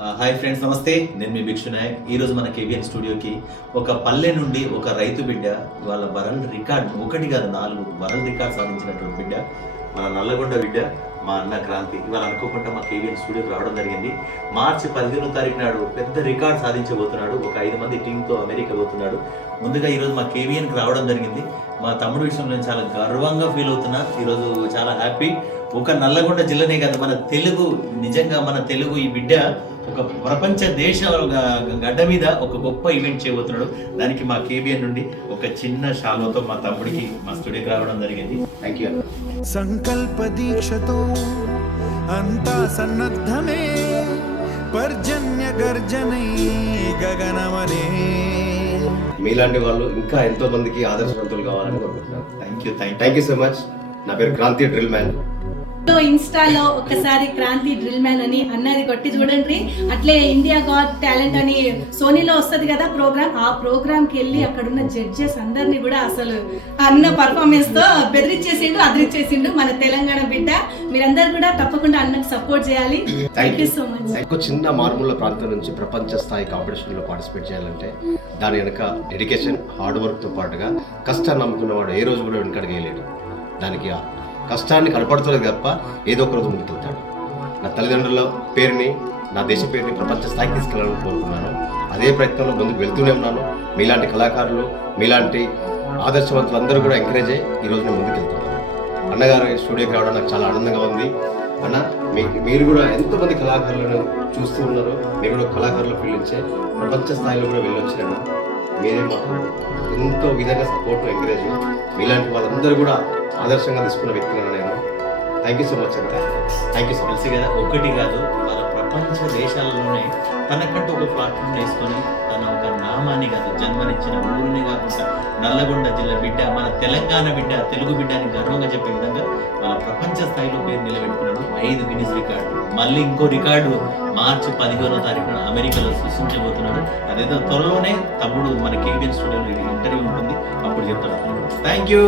Hi friends, నమస్తే. నేను మీ భిక్షు నాయక్. ఈరోజు మన కేబిఎన్ స్టూడియోకి ఒక పల్లె నుండి ఒక రైతు బిడ్డ వాళ్ళ వరల్డ్ రికార్డ్, ఒకటి కాదు 4 వరల్డ్ రికార్డ్ సాధించినటువంటి బిడ్డ, మన నల్లగొండ బిడ్డ, మా అన్న క్రాంతి ఇవాళ అనుకోకుండా మా కేబిఎన్ స్టూడియోకి రావడం జరిగింది. మార్చి 15వ తారీఖు నాడు పెద్ద రికార్డ్ సాధించబోతున్నాడు. ఒక 5 మంది టీంతో అమెరికా పోతున్నాడు. ముందుగా ఈరోజు మా కేబిఎన్కి రావడం జరిగింది. మా తమ్ముడు విషయంలో నేను చాలా గర్వంగా ఫీల్ అవుతున్నా. ఈరోజు చాలా హ్యాపీ. ఒక నల్లగొండ జిల్లానే కాదు, మన తెలుగు, నిజంగా మన తెలుగు ఈ బిడ్డ ఒక ప్రపంచ దేశ గడ్డ మీద ఒక గొప్ప ఈవెంట్ చేయబోతున్నాడు. దానికి మా కేబిఎన్ నుండి ఒక చిన్న షాల్వతో మా తమ్ముడికి మా స్టూడియోకి రావడం జరిగింది. Thank you. సంకల్ప దీక్షతో అంతా సన్నద్ధమే, పర్జన్య గర్జనై గగనమనే. మీలాంటి వాళ్ళు ఇంకా ఎంతో మందికి ఆదర్శవంతులు కావాలని కోరుకుంటున్నాను. Thank you so much. నా పేరు క్రాంతి డ్రిల్ మ్యాన్. ఇన్స్టాలో ఒక్కసారి క్రాంతి డ్రిల్ మ్యాన్ అని అన్నది కొట్టి చూడండి. అట్లే ఇండియా గాట్ టాలెంట్ అని సోనీలో వస్తుంది కదా ప్రోగ్రామ్, ఆ ప్రోగ్రామ్కి వెళ్ళి అక్కడున్న జడ్జెస్ అందరినీ కూడా అసలు అన్న పర్ఫార్మెన్స్ తో బెదిరించేసిండు, అదిరిచ్చేసిండు మన తెలంగాణ బిడ్డ. మీరందరూ కూడా తప్పకుండా అన్నకు సపోర్ట్ చేయాలి. Thank you so much. ఒక చిన్న మారుమూల ప్రాంతం నుంచి ప్రపంచ స్థాయి కాంపిటీషన్ లో పార్టిసిపేట్ చేయాలంటే దాని వెనక డెడికేషన్, హార్డ్ వర్క్ తో పాటుగా కష్టాన్ని నమ్ముకున్నవాడు ఏ రోజు కూడా వెనకడగలేడు. దానికి కష్టాన్ని కనపడుతుంది తప్ప ఏదో ఒక రోజు ముందుకెళ్తాడు. నా తల్లిదండ్రుల పేరుని, నా దేశ పేరుని ప్రపంచ స్థాయికి తీసుకెళ్ళాలని కోరుకున్నాను. అదే ప్రయత్నంలో ముందుకు వెళ్తూనే ఉన్నాను. మీలాంటి కళాకారులు, మీలాంటి ఆదర్శవంతులు అందరూ కూడా ఎంకరేజ్ అయ్యి ఈరోజు నేను ముందుకెళ్తున్నాను. అన్నగారు స్టూడియోకి రావడం నాకు చాలా ఆనందంగా ఉంది. అన్న, మీరు కూడా ఎంతోమంది కళాకారులను చూస్తూ ఉన్నారు. మీరు కూడా కళాకారులు పిలిచే ప్రపంచ స్థాయిలో కూడా వెళ్ళొచ్చాను. మీరే మాకు ఎంతో విధంగా సపోర్ట్, ఎంకరేజ్. మీలాంటి వాళ్ళందరూ కూడా ఆదర్శంగా తీసుకున్న వ్యక్తిగా నేను. థ్యాంక్ యూ సో మచ్ అన్న. Thank you so much. కదా ఒకటి కాదు, వాళ్ళ ప్రపంచ దేశాలలోనే తనకంటూ ఒక ప్లాట్ఫామ్ వేసుకొని తన ఒక నామాన్ని కాదు, జన్మనిచ్చిన ఊరిని కాకుండా నల్లగొండ జిల్లా బిడ్డ, మన తెలంగాణ బిడ్డ, తెలుగు బిడ్డ అని గర్వంగా చెప్పే విధంగా వాళ్ళ ప్రపంచ స్థాయిలో పేరు నిలబెట్టుకున్నాడు. 5 గిన్నిస్ రికార్డు, మళ్ళీ ఇంకో రికార్డు మార్చి 15వ తారీఖున అమెరికాలో సృష్టించబోతున్నాడు. అదేదో త్వరలోనే తమ్ముడు మన కేబిఎన్ స్టూడియోలో ఇంటర్వ్యూ ఉంటుంది, అప్పుడు చెప్తాడు. Thank you.